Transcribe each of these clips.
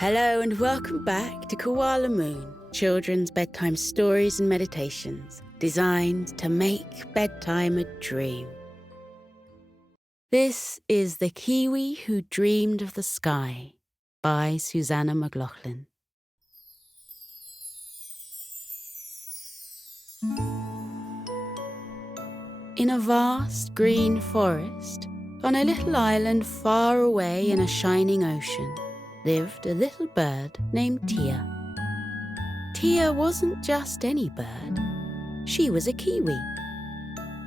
Hello and welcome back to Koala Moon, children's bedtime stories and meditations designed to make bedtime a dream. This is The Kiwi Who Dreamed of the Sky by Susanna McLaughlin. In a vast green forest, on a little island far away in a shining ocean, lived a little bird named Tia. Tia wasn't just any bird. She was a kiwi.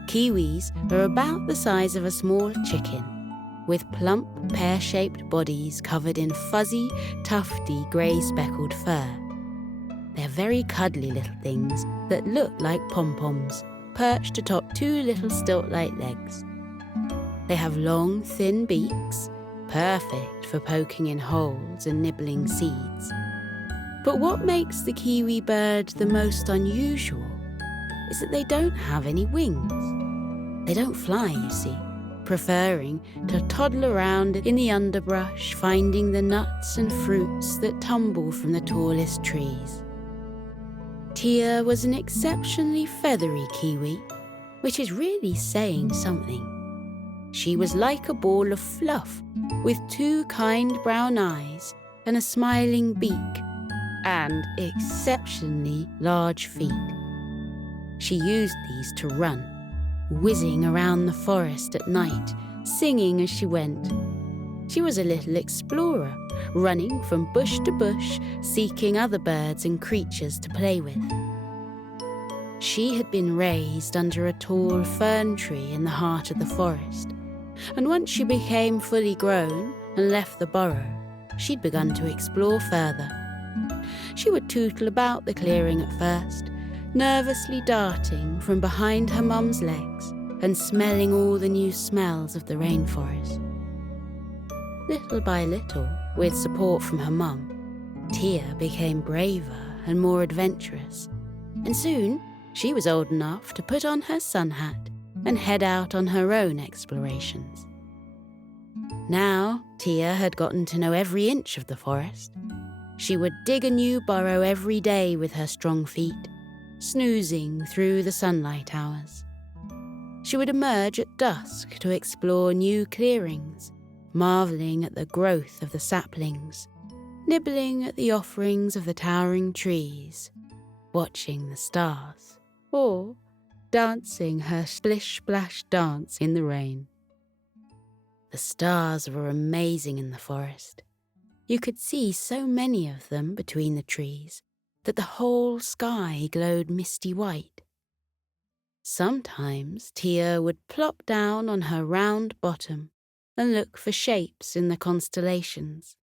Kiwis are about the size of a small chicken, with plump, pear-shaped bodies covered in fuzzy, tufty, grey-speckled fur. They're very cuddly little things that look like pom-poms, perched atop two little stilt-like legs. They have long, thin beaks, perfect for poking in holes and nibbling seeds. But what makes the kiwi bird the most unusual is that they don't have any wings. They don't fly, you see, preferring to toddle around in the underbrush, finding the nuts and fruits that tumble from the tallest trees. Tia was an exceptionally feathery kiwi, which is really saying something. She was like a ball of fluff, with two kind brown eyes and a smiling beak, and exceptionally large feet. She used these to run, whizzing around the forest at night, singing as she went. She was a little explorer, running from bush to bush, seeking other birds and creatures to play with. She had been raised under a tall fern tree in the heart of the forest, and once she became fully grown and left the burrow, she'd begun to explore further. She would tootle about the clearing at first, nervously darting from behind her mum's legs and smelling all the new smells of the rainforest. Little by little, with support from her mum, Tia became braver and more adventurous, and soon she was old enough to put on her sun hat and head out on her own explorations. Now, Tia had gotten to know every inch of the forest. She would dig a new burrow every day with her strong feet, snoozing through the sunlight hours. She would emerge at dusk to explore new clearings, marvelling at the growth of the saplings, nibbling at the offerings of the towering trees, watching the stars, or dancing her splish-splash dance in the rain. The stars were amazing in the forest. You could see so many of them between the trees that the whole sky glowed misty white. Sometimes Tia would plop down on her round bottom and look for shapes in the constellations.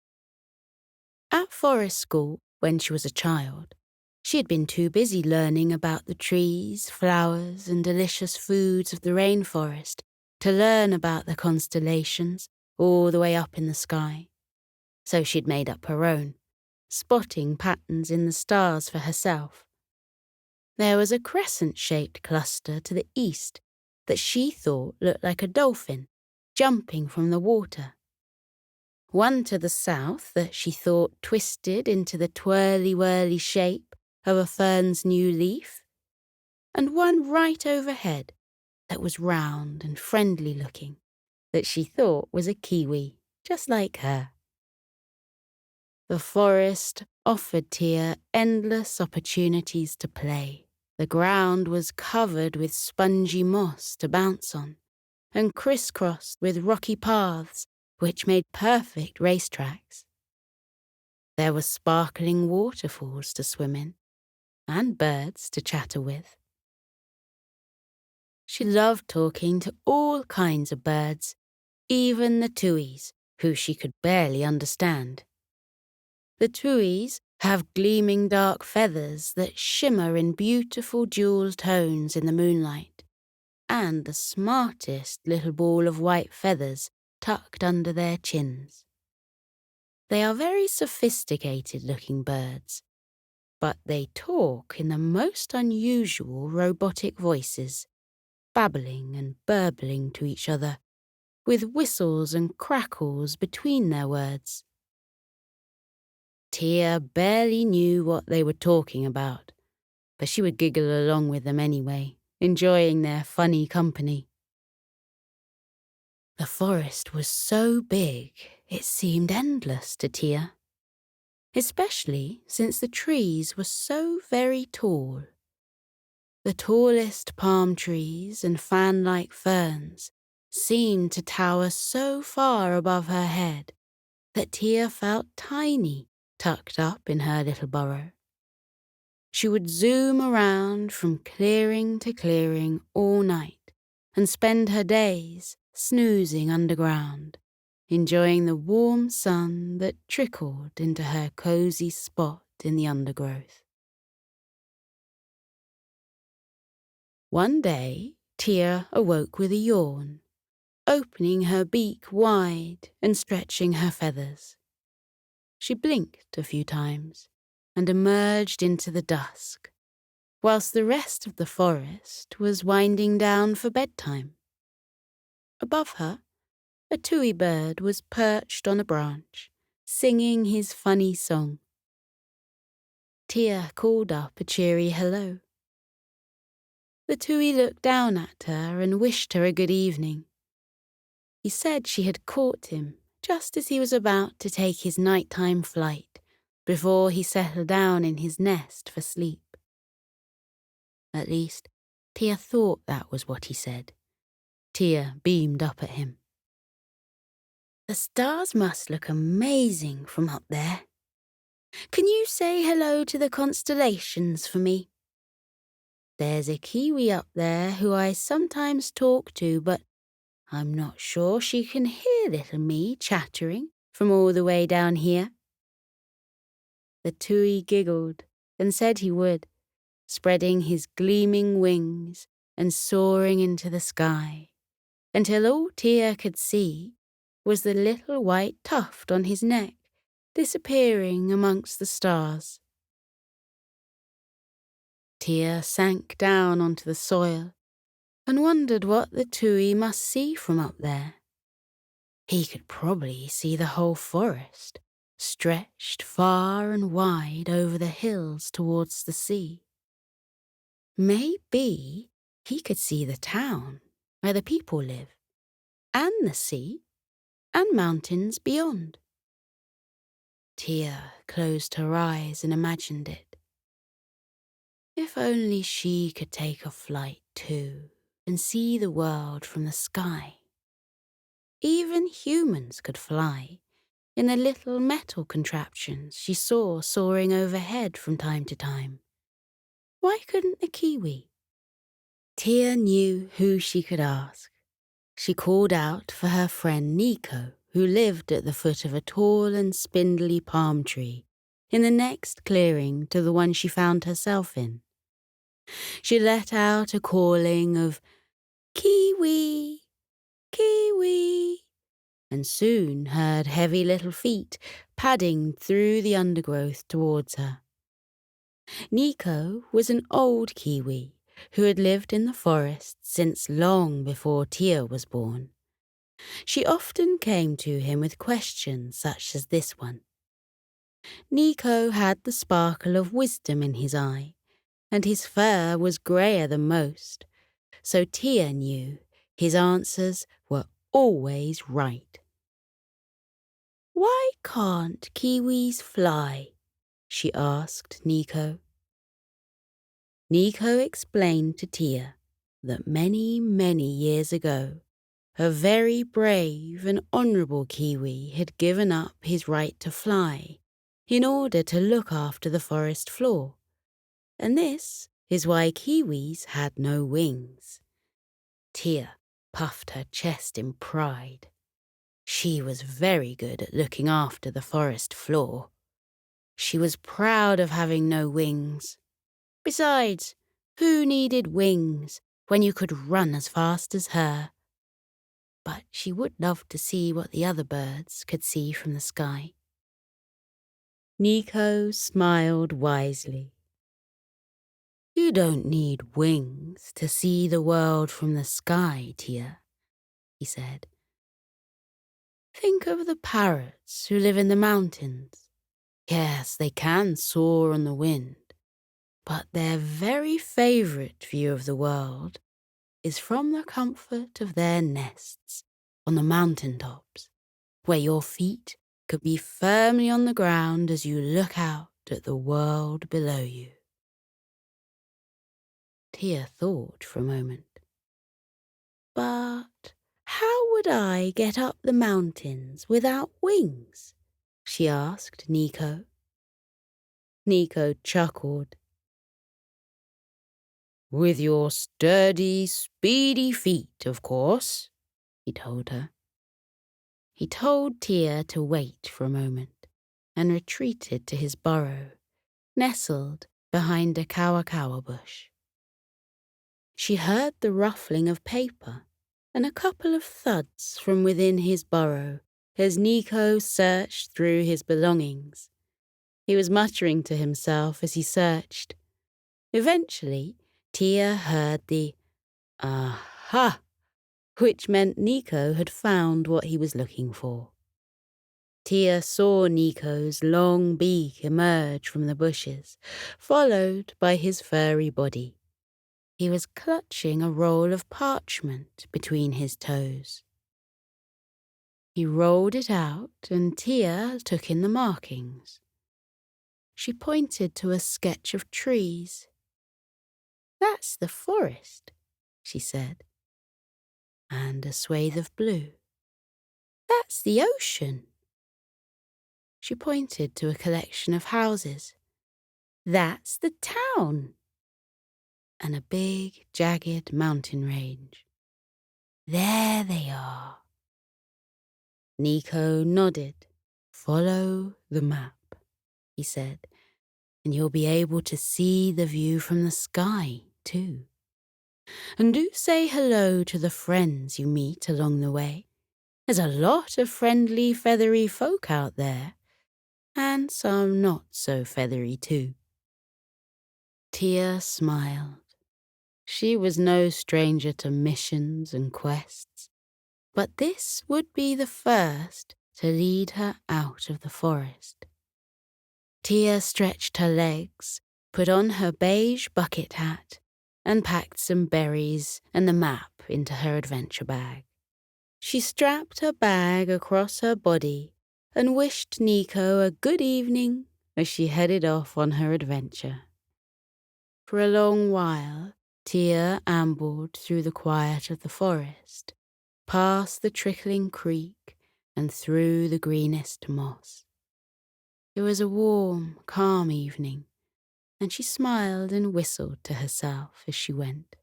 At forest school, when she was a child, she had been too busy learning about the trees, flowers, and delicious foods of the rainforest to learn about the constellations all the way up in the sky. So she'd made up her own, spotting patterns in the stars for herself. There was a crescent-shaped cluster to the east that she thought looked like a dolphin jumping from the water. One to the south that she thought twisted into the twirly-whirly shape of a fern's new leaf, and one right overhead that was round and friendly-looking that she thought was a kiwi, just like her. The forest offered Tia endless opportunities to play. The ground was covered with spongy moss to bounce on, and crisscrossed with rocky paths which made perfect racetracks. There were sparkling waterfalls to swim in, and birds to chatter with. She loved talking to all kinds of birds, even the tuis, who she could barely understand. The tuis have gleaming dark feathers that shimmer in beautiful jewel tones in the moonlight, and the smartest little ball of white feathers tucked under their chins. They are very sophisticated-looking birds, but they talk in the most unusual robotic voices, babbling and burbling to each other, with whistles and crackles between their words. Tia barely knew what they were talking about, but she would giggle along with them anyway, enjoying their funny company. The forest was so big it seemed endless to Tia, especially since the trees were so very tall. The tallest palm trees and fan-like ferns seemed to tower so far above her head that Tia felt tiny tucked up in her little burrow. She would zoom around from clearing to clearing all night and spend her days snoozing underground, enjoying the warm sun that trickled into her cozy spot in the undergrowth. One day, Tia awoke with a yawn, opening her beak wide and stretching her feathers. She blinked a few times and emerged into the dusk, whilst the rest of the forest was winding down for bedtime. Above her, a tui bird was perched on a branch, singing his funny song. Tia called up a cheery hello. The tui looked down at her and wished her a good evening. He said she had caught him just as he was about to take his nighttime flight, before he settled down in his nest for sleep. At least, Tia thought that was what he said. Tia beamed up at him. The stars must look amazing from up there. Can you say hello to the constellations for me? There's a Kiwi up there who I sometimes talk to, but I'm not sure she can hear little me chattering from all the way down here. The tui giggled and said he would, spreading his gleaming wings and soaring into the sky, until all Tia could see was the little white tuft on his neck, disappearing amongst the stars. Tia sank down onto the soil and wondered what the tui must see from up there. He could probably see the whole forest, stretched far and wide over the hills towards the sea. Maybe he could see the town where the people live, and the sea, and mountains beyond. Tia closed her eyes and imagined it. If only she could take a flight too and see the world from the sky. Even humans could fly in the little metal contraptions she saw soaring overhead from time to time. Why couldn't a Kiwi? Tia knew who she could ask. She called out for her friend Nico, who lived at the foot of a tall and spindly palm tree in the next clearing to the one she found herself in. She let out a calling of Kiwi, Kiwi, and soon heard heavy little feet padding through the undergrowth towards her. Nico was an old Kiwi who had lived in the forest since long before Tia was born. She often came to him with questions such as this one. Nico had the sparkle of wisdom in his eye, and his fur was greyer than most, so Tia knew his answers were always right. Why can't Kiwis fly? She asked Nico. Nico explained to Tia that many, many years ago, a very brave and honourable Kiwi had given up his right to fly in order to look after the forest floor, and this is why Kiwis had no wings. Tia puffed her chest in pride. She was very good at looking after the forest floor. She was proud of having no wings. Besides, who needed wings when you could run as fast as her? But she would love to see what the other birds could see from the sky. Nico smiled wisely. You don't need wings to see the world from the sky, Tia, he said. Think of the parrots who live in the mountains. Yes, they can soar on the wind, but their very favourite view of the world is from the comfort of their nests on the mountain tops, where your feet could be firmly on the ground as you look out at the world below you. Tia thought for a moment. But how would I get up the mountains without wings? She asked Nico. Nico chuckled. With your sturdy, speedy feet, of course, he told her. He told Tia to wait for a moment and retreated to his burrow, nestled behind a kawa bush. She heard the ruffling of paper and a couple of thuds from within his burrow as Nico searched through his belongings. He was muttering to himself as he searched. Eventually, Tia heard the aha, which meant Nico had found what he was looking for. Tia saw Nico's long beak emerge from the bushes, followed by his furry body. He was clutching a roll of parchment between his toes. He rolled it out and Tia took in the markings. She pointed to a sketch of trees. That's the forest, she said. And a swathe of blue. That's the ocean. She pointed to a collection of houses. That's the town. And a big, jagged mountain range. There they are. Nico nodded. Follow the map, he said, and you'll be able to see the view from the sky, too. And do say hello to the friends you meet along the way. There's a lot of friendly, feathery folk out there, and some not so feathery, too. Tia smiled. She was no stranger to missions and quests, but this would be the first to lead her out of the forest. Tia stretched her legs, put on her beige bucket hat, and packed some berries and the map into her adventure bag. She strapped her bag across her body and wished Nico a good evening as she headed off on her adventure. For a long while, Tia ambled through the quiet of the forest, past the trickling creek and through the greenest moss. It was a warm, calm evening, and she smiled and whistled to herself as she went.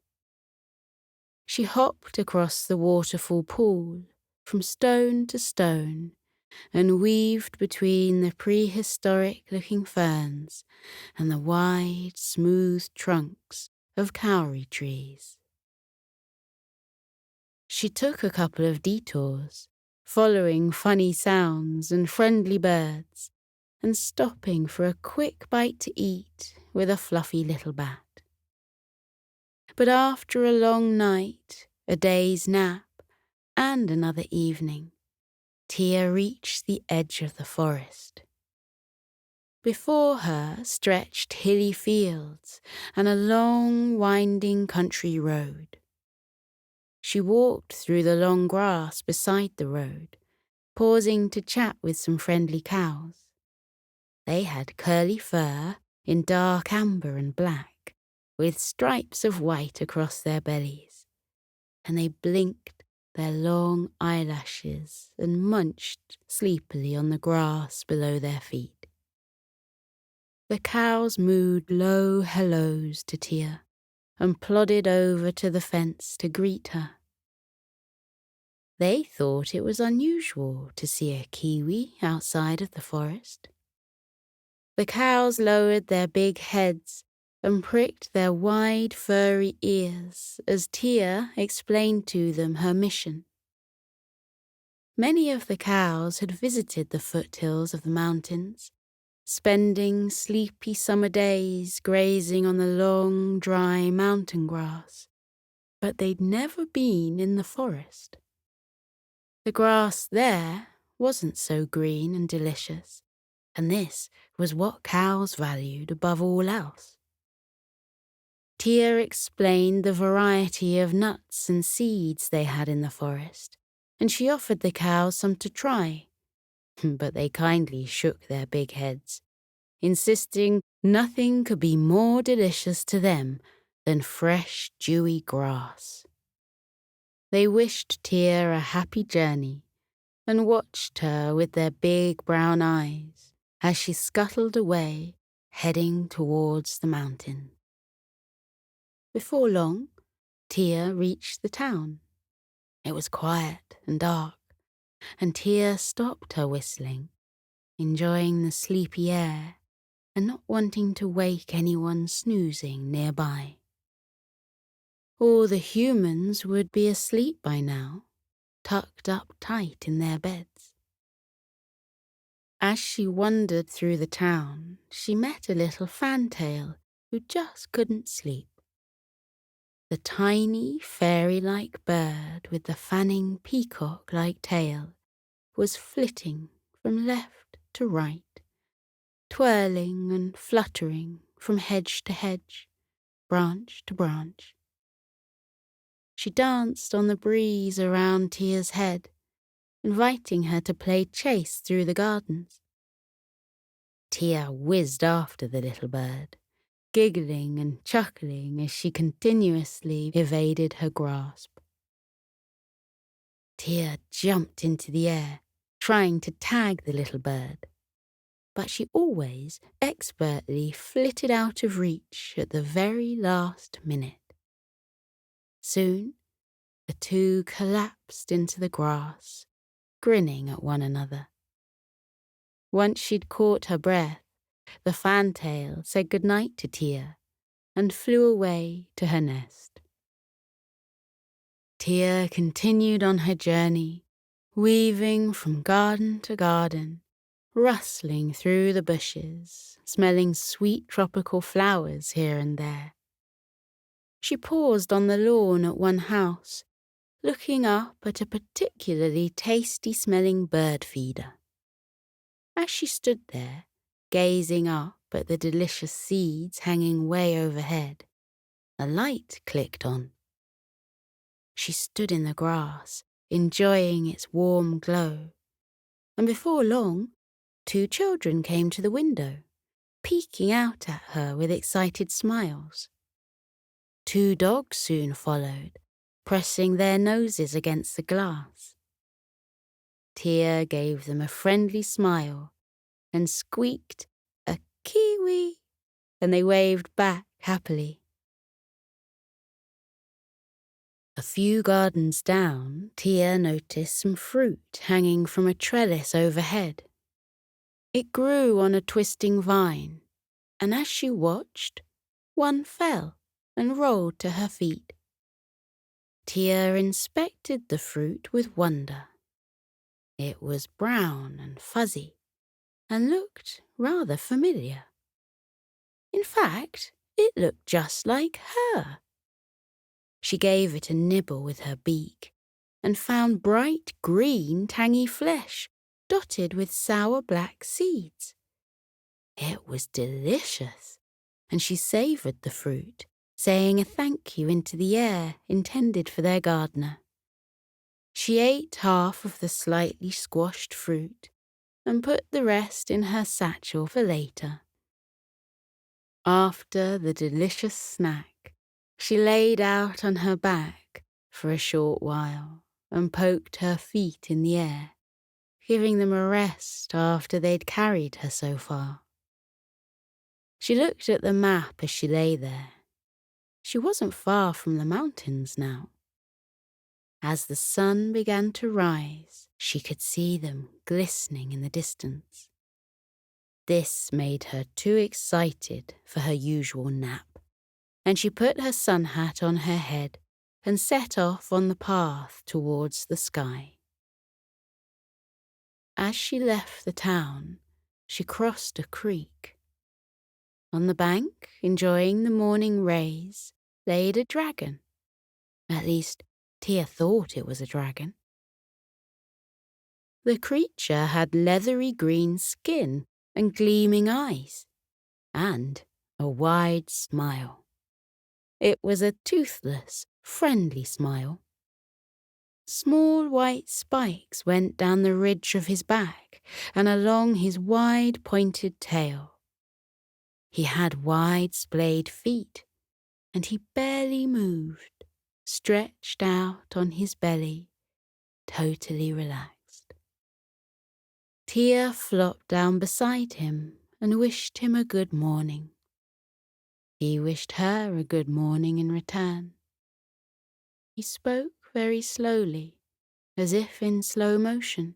She hopped across the waterfall pool, from stone to stone, and weaved between the prehistoric-looking ferns and the wide, smooth trunks of kauri trees. She took a couple of detours, following funny sounds and friendly birds, and stopping for a quick bite to eat with a fluffy little bat. But after a long night, a day's nap, and another evening, Tia reached the edge of the forest. Before her stretched hilly fields and a long, winding country road. She walked through the long grass beside the road, pausing to chat with some friendly cows. They had curly fur in dark amber and black, with stripes of white across their bellies, and they blinked their long eyelashes and munched sleepily on the grass below their feet. The cows mooed low hellos to Tia and plodded over to the fence to greet her. They thought it was unusual to see a kiwi outside of the forest. The cows lowered their big heads and pricked their wide furry ears as Tia explained to them her mission. Many of the cows had visited the foothills of the mountains, spending sleepy summer days grazing on the long, dry mountain grass, but they'd never been in the forest. The grass there wasn't so green and delicious and this was what cows valued above all else. Tia explained the variety of nuts and seeds they had in the forest, and she offered the cows some to try, but they kindly shook their big heads, insisting nothing could be more delicious to them than fresh, dewy grass. They wished Tia a happy journey and watched her with their big brown eyes as she scuttled away, heading towards the mountain. Before long, Tia reached the town. It was quiet and dark, and Tia stopped her whistling, enjoying the sleepy air and not wanting to wake anyone snoozing nearby. All the humans would be asleep by now, tucked up tight in their beds. As she wandered through the town, she met a little fantail who just couldn't sleep. The tiny, fairy-like bird with the fanning peacock-like tail was flitting from left to right, twirling and fluttering from hedge to hedge, branch to branch. She danced on the breeze around Tia's head, inviting her to play chase through the gardens. Tia whizzed after the little bird, giggling and chuckling as she continuously evaded her grasp. Tia jumped into the air, trying to tag the little bird, but she always expertly flitted out of reach at the very last minute. Soon, the two collapsed into the grass, grinning at one another. Once she'd caught her breath, the fantail said goodnight to Tia and flew away to her nest. Tia continued on her journey, weaving from garden to garden, rustling through the bushes, smelling sweet tropical flowers here and there. She paused on the lawn at one house, looking up at a particularly tasty-smelling bird feeder. As she stood there, gazing up at the delicious seeds hanging way overhead, a light clicked on. She stood in the grass, enjoying its warm glow, and before long, two children came to the window, peeking out at her with excited smiles. Two dogs soon followed, pressing their noses against the glass. Tia gave them a friendly smile and squeaked a Kiwi, and they waved back happily. A few gardens down, Tia noticed some fruit hanging from a trellis overhead. It grew on a twisting vine, and as she watched, one fell and rolled to her feet. Tia inspected the fruit with wonder. It was brown and fuzzy, and looked rather familiar. In fact, it looked just like her. She gave it a nibble with her beak and found bright green tangy flesh dotted with sour black seeds. It was delicious, and she savoured the fruit, saying a thank you into the air intended for their gardener. She ate half of the slightly squashed fruit and put the rest in her satchel for later. After the delicious snack, she laid out on her back for a short while and poked her feet in the air, giving them a rest after they'd carried her so far. She looked at the map as she lay there. She wasn't far from the mountains now. As the sun began to rise, she could see them glistening in the distance. This made her too excited for her usual nap, and she put her sun hat on her head and set off on the path towards the sky. As she left the town, she crossed a creek. On the bank, enjoying the morning rays, lay a dragon. At least, Tia thought it was a dragon. The creature had leathery green skin and gleaming eyes, and a wide smile. It was a toothless, friendly smile. Small white spikes went down the ridge of his back and along his wide pointed tail. He had wide splayed feet, and he barely moved, stretched out on his belly, totally relaxed. Tia flopped down beside him and wished him a good morning. He wished her a good morning in return. He spoke very slowly, as if in slow motion,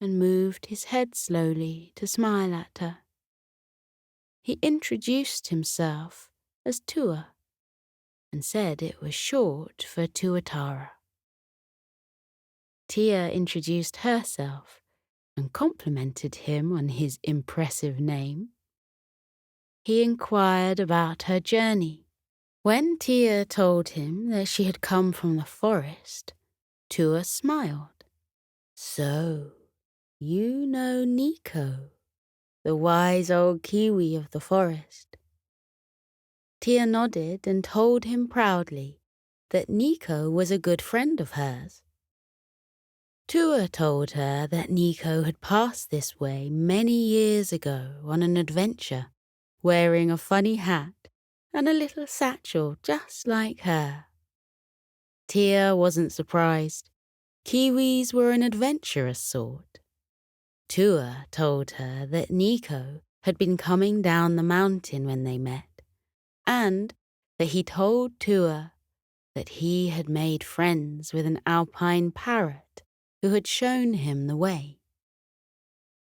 and moved his head slowly to smile at her. He introduced himself as Tua, and said it was short for Tuatara. Tia introduced herself and complimented him on his impressive name. He inquired about her journey. When Tia told him that she had come from the forest, Tua smiled. "So, you know Nico, the wise old Kiwi of the forest." Tia nodded and told him proudly that Nico was a good friend of hers. Tua told her that Nico had passed this way many years ago on an adventure, wearing a funny hat and a little satchel just like her. Tia wasn't surprised. Kiwis were an adventurous sort. Tua told her that Nico had been coming down the mountain when they met, and that he told Tua that he had made friends with an alpine parrot who had shown him the way.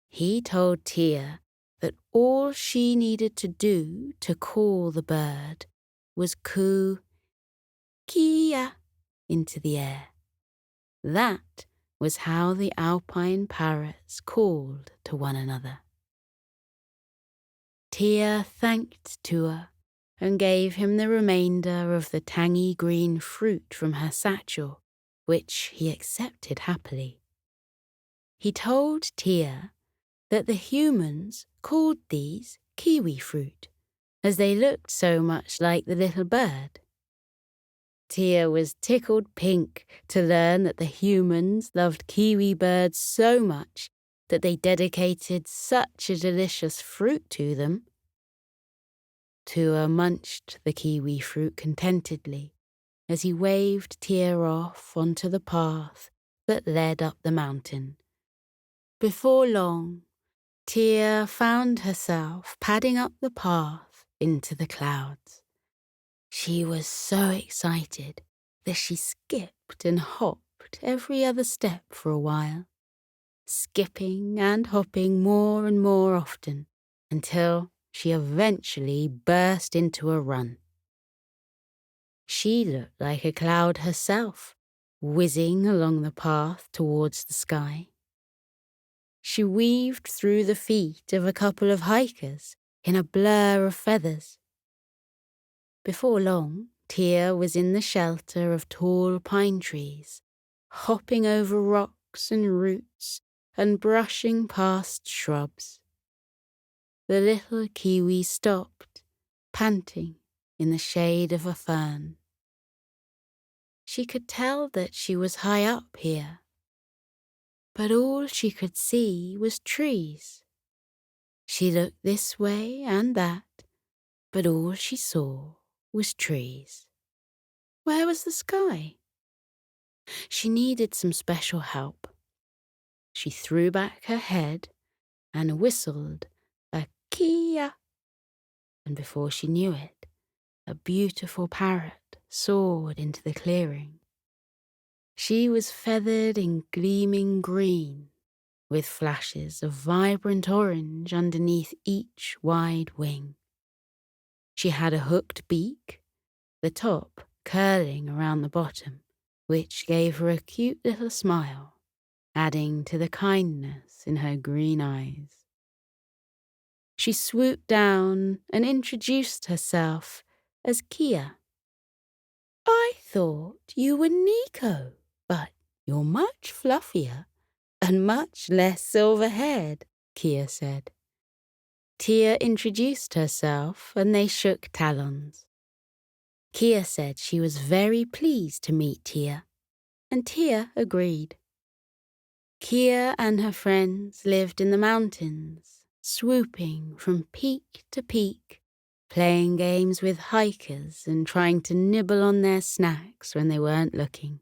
He told Tia that all she needed to do to call the bird was coo Kia into the air. That was how the alpine parrots called to one another. Tia thanked Tua and gave him the remainder of the tangy green fruit from her satchel, which he accepted happily. He told Tia that the humans called these kiwi fruit, as they looked so much like the little bird. Tia was tickled pink to learn that the humans loved kiwi birds so much that they dedicated such a delicious fruit to them. Tua munched the kiwi fruit contentedly as he waved Tia off onto the path that led up the mountain. Before long, Tia found herself padding up the path into the clouds. She was so excited that she skipped and hopped every other step for a while, skipping and hopping more and more often until she eventually burst into a run. She looked like a cloud herself, whizzing along the path towards the sky. She weaved through the feet of a couple of hikers in a blur of feathers. Before long, Tia was in the shelter of tall pine trees, hopping over rocks and roots and brushing past shrubs. The little kiwi stopped, panting in the shade of a fern. She could tell that she was high up here, but all she could see was trees. She looked this way and that, but all she saw was trees. Where was the sky? She needed some special help. She threw back her head and whistled a kia, and before she knew it, a beautiful parrot soared into the clearing. She was feathered in gleaming green, with flashes of vibrant orange underneath each wide wing. She had a hooked beak, the top curling around the bottom, which gave her a cute little smile, adding to the kindness in her green eyes. She swooped down and introduced herself as Kia. "I thought you were Nico, but you're much fluffier and much less silver-haired," Kia said. Tia introduced herself and they shook talons. Kia said she was very pleased to meet Tia, and Tia agreed. Kia and her friends lived in the mountains, swooping from peak to peak, playing games with hikers and trying to nibble on their snacks when they weren't looking.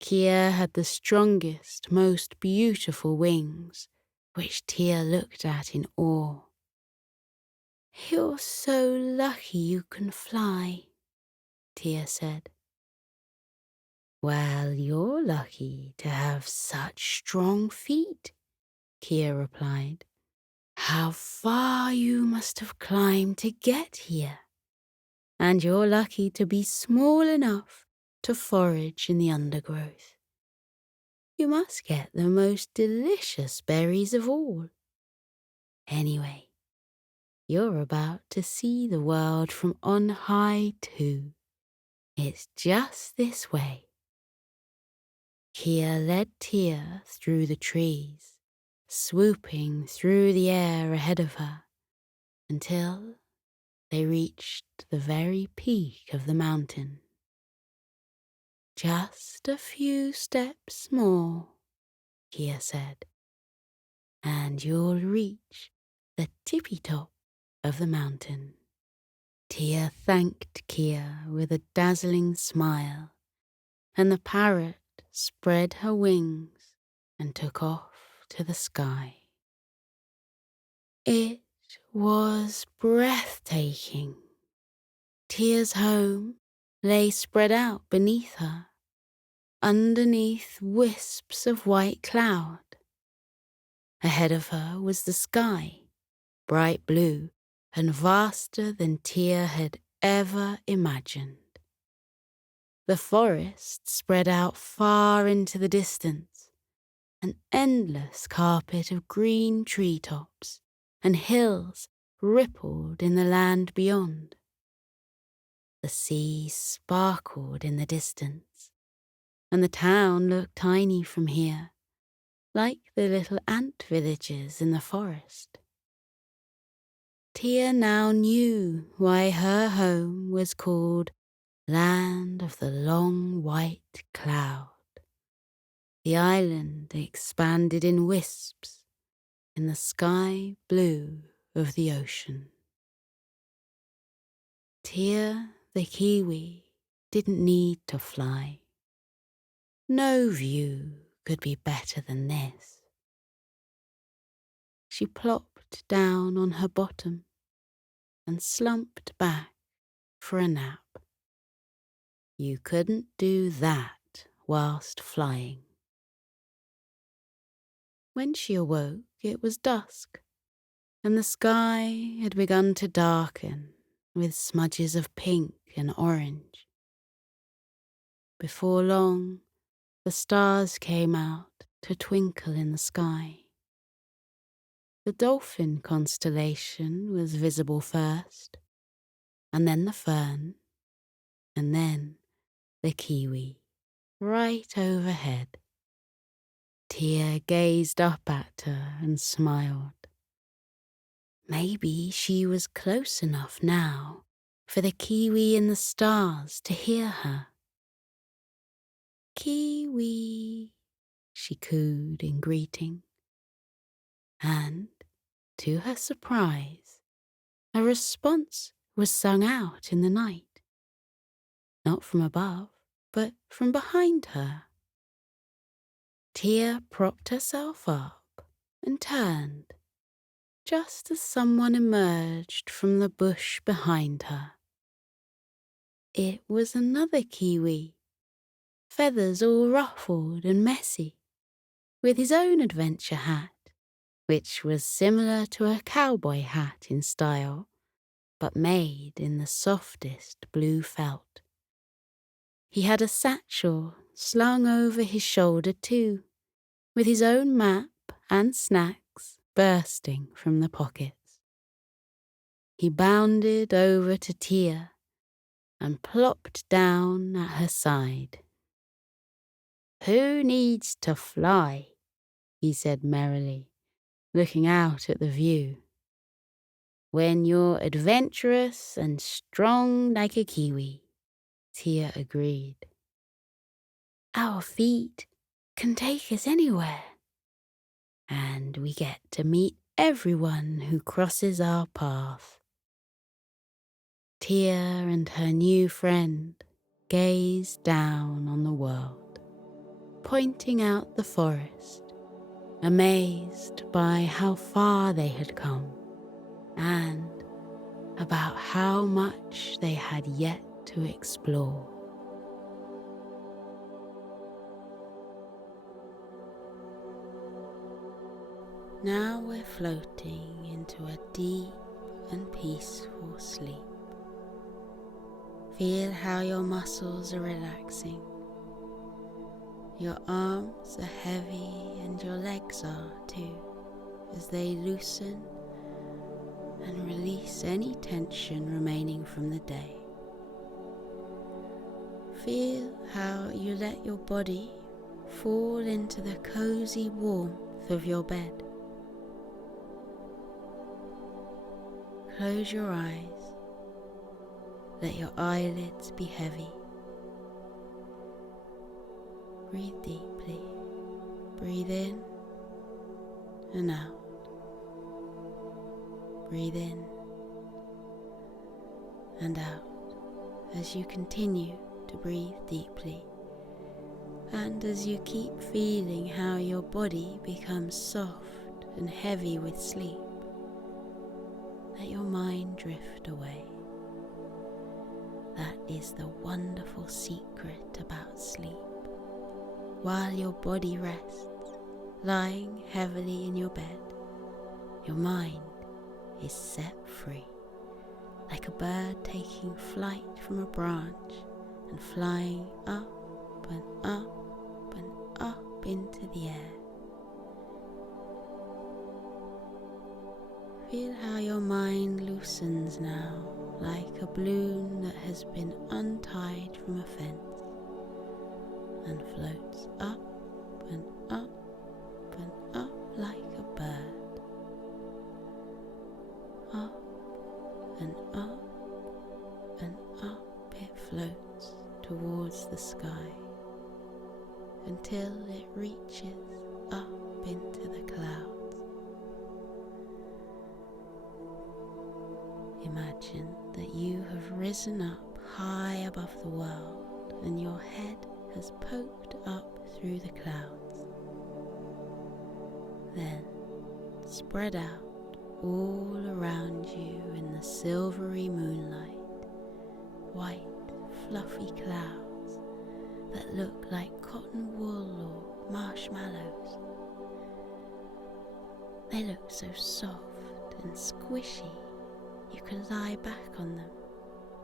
Kia had the strongest, most beautiful wings, which Tia looked at in awe. "You're so lucky you can fly," Tia said. "Well, you're lucky to have such strong feet," Kia replied. "How far you must have climbed to get here. And you're lucky to be small enough to forage in the undergrowth. You must get the most delicious berries of all. Anyway, you're about to see the world from on high too. It's just this way." Kia led Tia through the trees, swooping through the air ahead of her, until they reached the very peak of the mountain. "Just a few steps more," Kia said, "and you'll reach the tippy top of the mountain." Tia thanked Kia with a dazzling smile, and the parrot spread her wings and took off to the sky. It was breathtaking. Tia's home lay spread out beneath her, underneath wisps of white cloud. Ahead of her was the sky, bright blue and vaster than Tia had ever imagined. The forest spread out far into the distance, an endless carpet of green treetops, and hills rippled in the land beyond. The sea sparkled in the distance, and the town looked tiny from here, like the little ant villages in the forest. Tia now knew why her home was called Land of the Long White Cloud. The island expanded in wisps in the sky blue of the ocean. Tia the Kiwi didn't need to fly. No view could be better than this. She plopped down on her bottom and slumped back for a nap. You couldn't do that whilst flying. When she awoke, it was dusk, and the sky had begun to darken with smudges of pink and orange. Before long, the stars came out to twinkle in the sky. The dolphin constellation was visible first, and then the fern, and then the kiwi, right overhead. Tia gazed up at her and smiled. Maybe she was close enough now for the kiwi in the stars to hear her. "Kiwi," she cooed in greeting. And, to her surprise, a response was sung out in the night. Not from above, but from behind her. Tia propped herself up and turned, just as someone emerged from the bush behind her. It was another kiwi, feathers all ruffled and messy, with his own adventure hat, which was similar to a cowboy hat in style, but made in the softest blue felt. He had a satchel slung over his shoulder too, with his own map and snacks bursting from the pockets. He bounded over to Tia and plopped down at her side. "Who needs to fly?" he said merrily, looking out at the view. When you're adventurous and strong like a kiwi, Tia agreed. Our feet can take us anywhere, and we get to meet everyone who crosses our path. Tia and her new friend gazed down on the world, pointing out the forest, amazed by how far they had come and about how much they had yet to explore. Now we're floating into a deep and peaceful sleep. Feel how your muscles are relaxing. Your arms are heavy and your legs are too, as they loosen and release any tension remaining from the day. Feel how you let your body fall into the cozy warmth of your bed. Close your eyes. Let your eyelids be heavy. Breathe deeply. Breathe in and out. Breathe in and out as you continue to breathe deeply, and as you keep feeling how your body becomes soft and heavy with sleep. Let your mind drift away. That is the wonderful secret about sleep. While your body rests, lying heavily in your bed, your mind is set free, like a bird taking flight from a branch and flying up and up and up into the air. Feel how your mind loosens now, like a balloon that has been untied from a fence, and floats up and up and up like a bird. Up and up and up it floats towards the sky until it reaches up into the clouds. Imagine that you have risen up high above the world and your head has poked up through the clouds. Then spread out all around you in the silvery moonlight, white fluffy clouds that look like cotton wool or marshmallows. They look so soft and squishy. You can lie back on them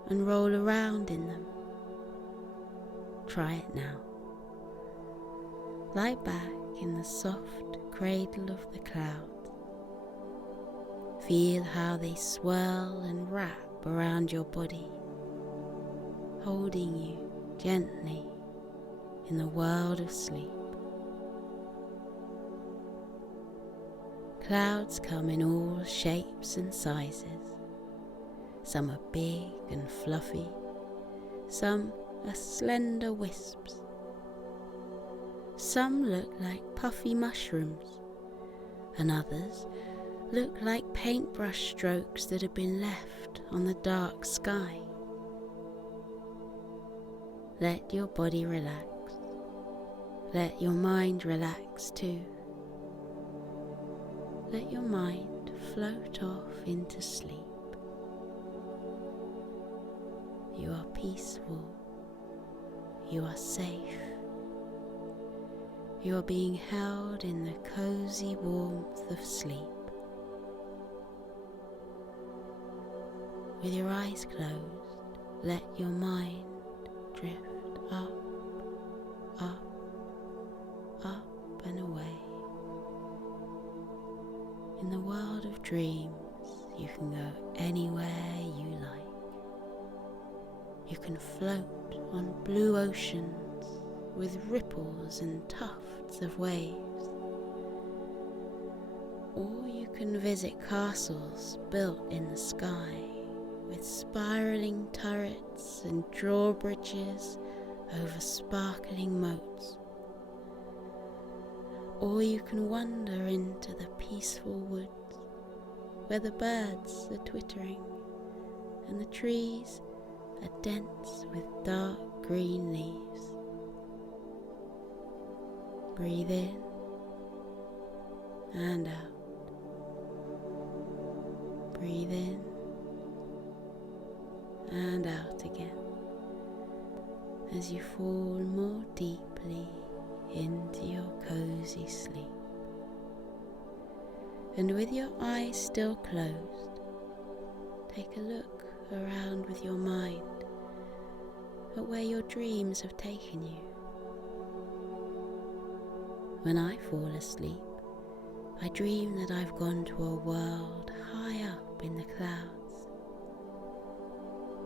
and roll around in them. Try it now. Lie back in the soft cradle of the clouds. Feel how they swirl and wrap around your body, holding you gently in the world of sleep. Clouds come in all shapes and sizes. Some are big and fluffy, some are slender wisps. Some look like puffy mushrooms, and others look like paintbrush strokes that have been left on the dark sky. Let your body relax. Let your mind relax too. Let your mind float off into sleep. You are peaceful. You are safe. You are being held in the cozy warmth of sleep. With your eyes closed, let your mind drift up, up, up and away. In the world of dreams, you can go anywhere you like. You can float on blue oceans with ripples and tufts of waves. Or you can visit castles built in the sky with spiralling turrets and drawbridges over sparkling moats. Or you can wander into the peaceful woods where the birds are twittering and the trees are dense with dark green leaves. Breathe in and out. Breathe in and out again as you fall more deeply into your cozy sleep. And with your eyes still closed, take a look around with your mind at where your dreams have taken you. When I fall asleep, I dream that I've gone to a world high up in the clouds.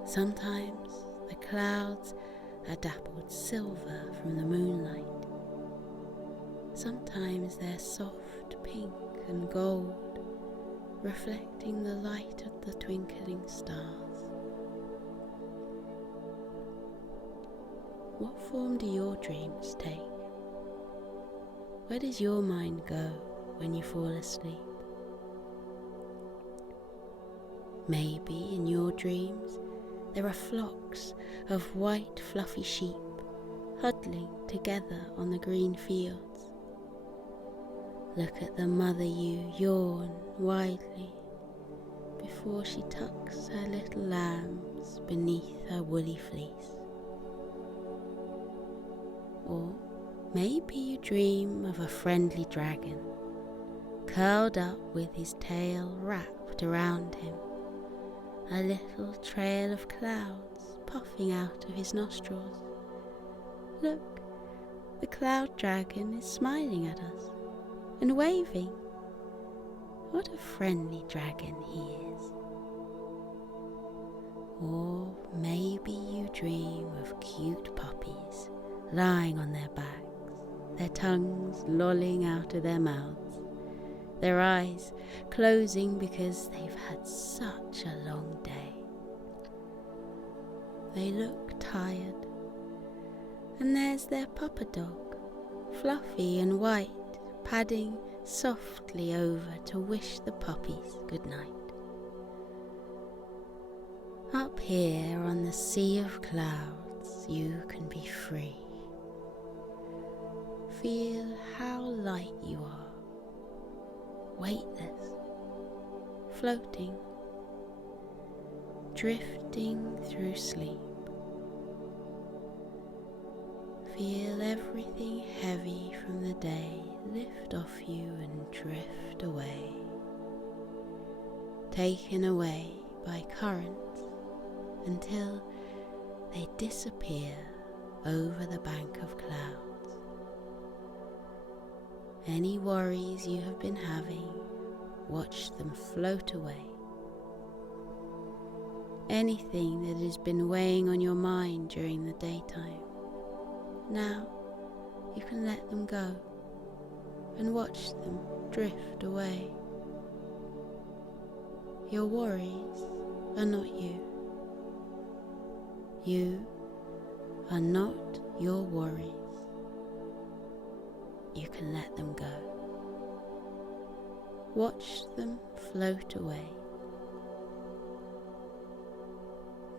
Sometimes the clouds are dappled silver from the moonlight. Sometimes they're soft pink and gold, reflecting the light of the twinkling stars. What form do your dreams take? Where does your mind go when you fall asleep? Maybe in your dreams there are flocks of white fluffy sheep huddling together on the green fields. Look at the mother ewe yawn widely before she tucks her little lambs beneath her woolly fleece. Or maybe you dream of a friendly dragon curled up with his tail wrapped around him, a little trail of clouds puffing out of his nostrils. Look, the cloud dragon is smiling at us and waving. What a friendly dragon he is. Or maybe you dream of cute puppies lying on their backs, their tongues lolling out of their mouths, their eyes closing because they've had such a long day. They look tired, and there's their papa dog, fluffy and white, padding softly over to wish the puppies good night. Up here on the sea of clouds, you can be free. Feel how light you are, weightless, floating, drifting through sleep. Feel everything heavy from the day lift off you and drift away, taken away by currents until they disappear over the bank of clouds. Any worries you have been having, watch them float away. Anything that has been weighing on your mind during the daytime, now you can let them go and watch them drift away. Your worries are not you. You are not your worries. You can let them go. Watch them float away.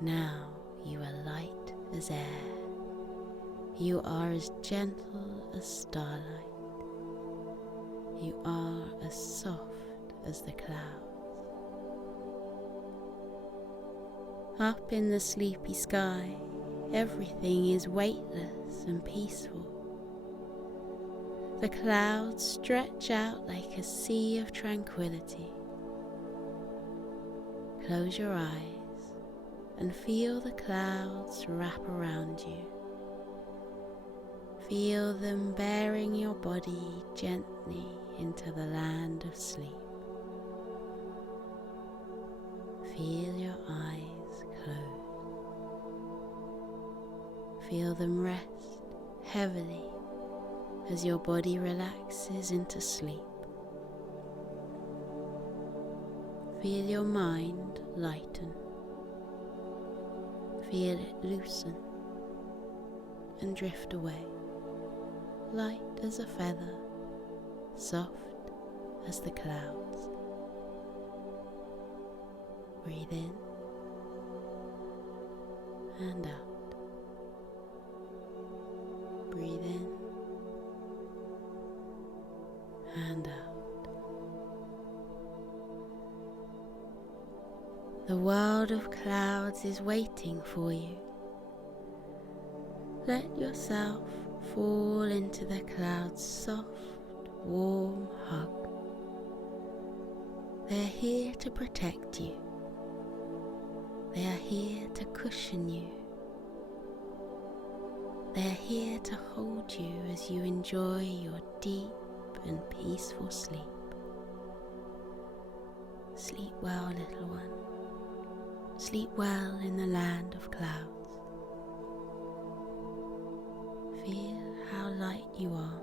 Now you are light as air. You are as gentle as starlight. You are as soft as the clouds. Up in the sleepy sky, everything is weightless and peaceful. The clouds stretch out like a sea of tranquility. Close your eyes and feel the clouds wrap around you. Feel them bearing your body gently into the land of sleep. Feel your eyes closed. Feel them rest heavily as your body relaxes into sleep. Feel your mind lighten. Feel it loosen and drift away, light as a feather, soft as the clouds. Breathe in and out. Breathe in and out. The world of clouds is waiting for you. Let yourself fall into the clouds' soft, warm hug. They are here to protect you. They are here to cushion you. They are here to hold you as you enjoy your deep and peaceful sleep. Sleep well, little one. Sleep well in the land of clouds. Feel how light you are.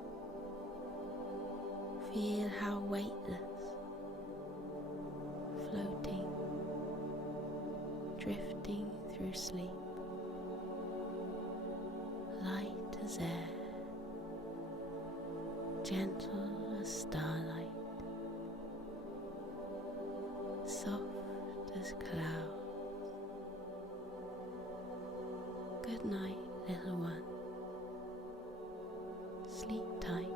Feel how weightless, floating, drifting through sleep. Light as air, gentle as starlight, soft as clouds. Good night, little one. Sleep tight.